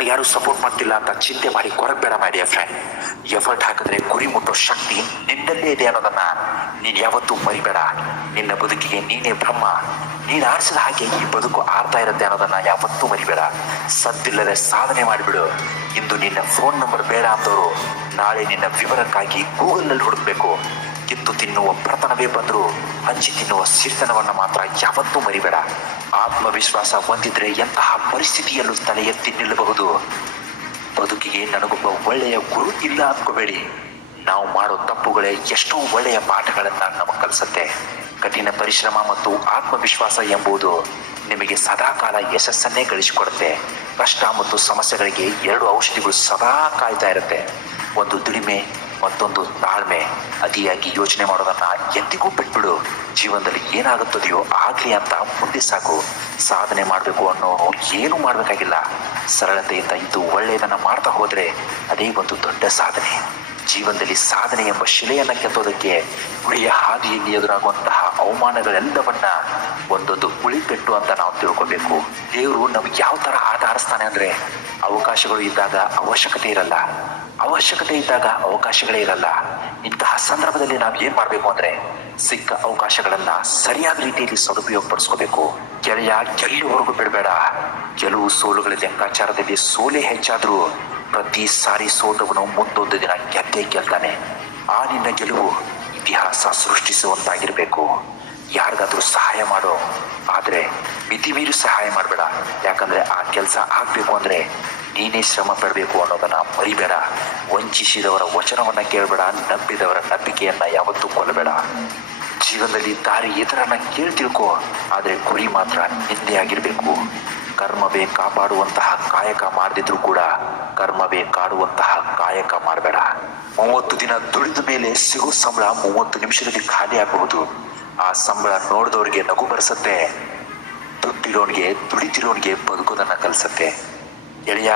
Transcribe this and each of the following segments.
ನನಗೆ ಯಾರು ಸಪೋರ್ಟ್ ಮಾಡ್ತಿಲ್ಲ ಅಂತ ಚಿಂತೆ ಮಾಡಿ ಕೊರಗಬೇಡ ಮೈ ಡಿಯರ್ ಫ್ರೆಂಡ್. ಎಫರ್ಟ್ ಹಾಕಿದ್ರೆ ಗುರಿ ಮುಟ್ಟೋ ಶಕ್ತಿ ನಿನ್ನಲ್ಲೇ ಇದೆ ಅನ್ನೋದನ್ನ ನೀನು ಯಾವತ್ತೂ ಮರಿಬೇಡ. ನಿನ್ನ ಬದುಕಿಗೆ ನೀನೇ ಬ್ರಹ್ಮ. ನೀನು ಆರಿಸಿದ ಹಾಗೆ ಈ ಬದುಕು ಆರ್ತಾ ಇರುತ್ತೆ ಅನ್ನೋದನ್ನ ಯಾವತ್ತೂ ಮರಿಬೇಡ. ಸದ್ದಿಲ್ಲದೆ ಸಾಧನೆ ಮಾಡಿಬಿಡು. ಇಂದು ನಿನ್ನ ಫೋನ್ ನಂಬರ್ ಬೇಡ ಅಂದವರು ನಾಳೆ ನಿನ್ನ ವಿವರಕ್ಕಾಗಿ ಗೂಗಲ್ನಲ್ಲಿ ಹುಡುಕ್ಬೇಕು. ಕಿತ್ತು ತಿನ್ನುವ ಪ್ರತನವೇ ಬಂದರೂ ಹಂಚಿ ತಿನ್ನುವ ಸಿರಿತನವನ್ನು ಮಾತ್ರ ಯಾವತ್ತೂ ಮರಿಬೇಡ. ಆತ್ಮವಿಶ್ವಾಸ ಹೊಂದಿದ್ರೆ ಎಂತಹ ಪರಿಸ್ಥಿತಿಯಲ್ಲೂ ತಲೆ ಎತ್ತಿ ನಿಲ್ಲಬಹುದು. ಬದುಕಿಗೆ ನನಗೊಬ್ಬ ಒಳ್ಳೆಯ ಗುರು ಇಲ್ಲ ಅಂದ್ಕೋಬೇಡಿ. ನಾವು ಮಾಡೋ ತಪ್ಪುಗಳೇ ಎಷ್ಟೋ ಒಳ್ಳೆಯ ಪಾಠಗಳನ್ನು ನಮಗೆ ಕಲಿಸುತ್ತೆ. ಕಠಿಣ ಪರಿಶ್ರಮ ಮತ್ತು ಆತ್ಮವಿಶ್ವಾಸ ಎಂಬುದು ನಿಮಗೆ ಸದಾಕಾಲ ಯಶಸ್ಸನ್ನೇ ಗಳಿಸಿಕೊಡುತ್ತೆ. ಕಷ್ಟ ಮತ್ತು ಸಮಸ್ಯೆಗಳಿಗೆ ಎರಡು ಔಷಧಿಗಳು ಸದಾ ಕಾಯ್ತಾ ಇರುತ್ತೆ. ಒಂದು ದುಡಿಮೆ, ಮತ್ತೊಂದು ತಾಳ್ಮೆ. ಅತಿಯಾಗಿ ಯೋಚನೆ ಮಾಡೋದನ್ನ ಎಂದಿಗೂ ಬಿಟ್ಬಿಡು. ಜೀವನದಲ್ಲಿ ಏನಾಗುತ್ತದೆಯೋ ಆಗ್ಲಿ ಅಂತ ಮುಂದೆ ಸಾಕು. ಸಾಧನೆ ಮಾಡಬೇಕು ಅನ್ನೋನು ಏನು ಮಾಡಬೇಕಾಗಿಲ್ಲ. ಸರಳತೆಯಿಂದ ಇದ್ದು ಒಳ್ಳೆಯದನ್ನ ಮಾಡ್ತಾ ಹೋದ್ರೆ ಅದೇ ಒಂದು ದೊಡ್ಡ ಸಾಧನೆ. ಜೀವನದಲ್ಲಿ ಸಾಧನೆ ಎಂಬ ಶಿಲೆಯನ್ನ ಕೆತ್ತೋದಕ್ಕೆ ಗುರಿಯ ಹಾದಿಯಲ್ಲಿ ಎದುರಾಗುವಂತಹ ಅವಮಾನಗಳೆಲ್ಲವನ್ನ ಒಂದೊಂದು ಉಳಿಪೆಟ್ಟು ಅಂತ ನಾವು ತಿಳ್ಕೊಬೇಕು. ದೇವರು ನಮ್ಗೆ ಯಾವ ತರ ಆಟ ಆಡಿಸ್ತಾನೆ ಅಂದ್ರೆ, ಅವಕಾಶಗಳು ಇದ್ದಾಗ ಅವಶ್ಯಕತೆ ಇರಲ್ಲ, ಅವಶ್ಯಕತೆ ಇದ್ದಾಗ ಅವಕಾಶಗಳೇ ಇರಲ್ಲ. ಇಂತಹ ಸಂದರ್ಭದಲ್ಲಿ ನಾವು ಏನ್ ಮಾಡ್ಬೇಕು ಅಂದ್ರೆ, ಸಿಕ್ಕ ಅವಕಾಶಗಳನ್ನ ಸರಿಯಾದ ರೀತಿಯಲ್ಲಿ ಸದುಪಯೋಗಪಡಿಸ್ಕೋಬೇಕು. ಗೆಳೆಯ ಗೆಲ್ಲುವರೆಗೂ ಬಿಡಬೇಡ. ಗೆಲುವು ಸೋಲುಗಳ ಲೆಕ್ಕಾಚಾರದಲ್ಲಿ ಸೋಲೆ ಹೆಚ್ಚಾದ್ರೂ ಪ್ರತಿ ಸಾರಿ ಸೋತವನು ಮುಂದೊಂದು ದಿನ ಗೆದ್ದೇ ಗೆಲ್ತಾನೆ. ಆ ನಿನ್ನ ಗೆಲುವು ಇತಿಹಾಸ ಸೃಷ್ಟಿಸುವಂತಾಗಿರ್ಬೇಕು. ಯಾರಿಗಾದ್ರೂ ಸಹಾಯ ಮಾಡೋ, ಆದ್ರೆ ಮಿತಿ ಮೀರಿ ಸಹಾಯ ಮಾಡಬೇಡ. ಯಾಕಂದ್ರೆ ಆ ಕೆಲಸ ಆಗ್ಬೇಕು ಅಂದ್ರೆ ನೀನೇ ಶ್ರಮ ಪಡಬೇಕು ಅನ್ನೋದನ್ನ ಮರಿಬೇಡ. ವಂಚಿಸಿದವರ ವಚನವನ್ನ ಕೇಳಬೇಡ. ನಂಬಿದವರ ನಂಬಿಕೆಯನ್ನ ಯಾವತ್ತೂ ಕೊಲ್ಲಬೇಡ. ಜೀವನದಲ್ಲಿ ದಾರಿ ಎದುರನ್ನ ತಿಳ್ಕೊ, ಆದ್ರೆ ಗುರಿ ಮಾತ್ರ ನಿಂದೇ ಆಗಿರ್ಬೇಕು. ಕರ್ಮವೇ ಕಾಪಾಡುವಂತಹ ಕಾಯಕ ಮಾಡದಿದ್ರು ಕೂಡ ಕರ್ಮವೇ ಕಾಡುವಂತಹ ಕಾಯಕ ಮಾಡಬೇಡ. 30 ದಿನ ದುಡಿದ ಮೇಲೆ ಸಿಗೋ ಸಂಬಳ 30 ನಿಮಿಷದಲ್ಲಿ ಖಾಲಿ ಆಗಬಹುದು. ಆ ಸಂಬಳ ನೋಡಿದವ್ರಿಗೆ ನಗು ಬರೆಸತ್ತೆ. ದುಡ್ಡಿರೋನ್ಗೆ ದುಡಿತಿರೋನ್ಗೆ ಬದುಕೋದನ್ನ ಕಲಿಸತ್ತೆ. ಗೆಳೆಯ,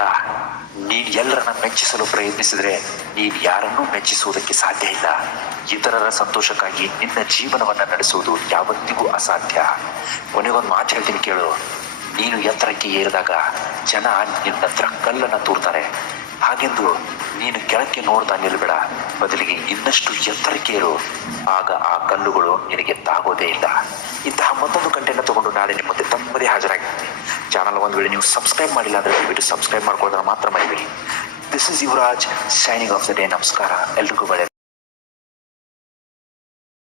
ನೀನ್ ಎಲ್ಲರನ್ನ ಮೆಚ್ಚಿಸಲು ಪ್ರಯತ್ನಿಸಿದ್ರೆ ನೀನ್ ಯಾರನ್ನೂ ಮೆಚ್ಚಿಸುವುದಕ್ಕೆ ಸಾಧ್ಯ ಇಲ್ಲ. ಇತರರ ಸಂತೋಷಕ್ಕಾಗಿ ನಿನ್ನ ಜೀವನವನ್ನ ನಡೆಸುವುದು ಯಾವತ್ತಿಗೂ ಅಸಾಧ್ಯ. ಕೊನೆಗೊಂದು ಮಾತು ಹೇಳ್ತೀನಿ ಕೇಳು. ನೀನು ಎತ್ತರಕ್ಕೆ ಏರಿದಾಗ ಜನ ನಿನ್ನ ಹತ್ರ ಕಲ್ಲನ್ನು ತೂರ್ತಾರೆ. ಹಾಗೆಂದು ನೀನು ಕೆಳಕ್ಕೆ ನೋಡ್ತಾ ನಿಲ್ಬೇಡ. ಬದಲಿಗೆ ಇನ್ನಷ್ಟು ಎತ್ತರಕ್ಕೆ ಏರು. ಆಗ ಆ ಕಲ್ಲುಗಳು ನಿನಗೆ ತಾಗೋದೇ ಇಲ್ಲ. ಇಂತಹ ಮತ್ತೊಂದು ಕಂಟೆಂಟ್ ತಗೊಂಡು ನಾಳೆ ನಿಮ್ಮ ಮುಂದೆ ತಮ್ಮದೇ ಹಾಜರಾಗಿರ್ತೀನಿ. ಚಾನಲ್ ಒಂದು ವೇಳೆ ನೀವು ಸಬ್ಸ್ಕ್ರೈಬ್ ಮಾಡಿಲ್ಲ ಅಂದರೆ ದಯವಿಟ್ಟು ಸಬ್ಸ್ಕ್ರೈಬ್ ಮಾಡ್ಕೊಳ್ಳೋದನ್ನ ಮಾತ್ರ ಮರಿಬೇಡಿ. This is Yuvraj signing off the day. ನಮಸ್ಕಾರ, ಎಲ್ರಿಗೂ ಒಳ್ಳೆಯದು.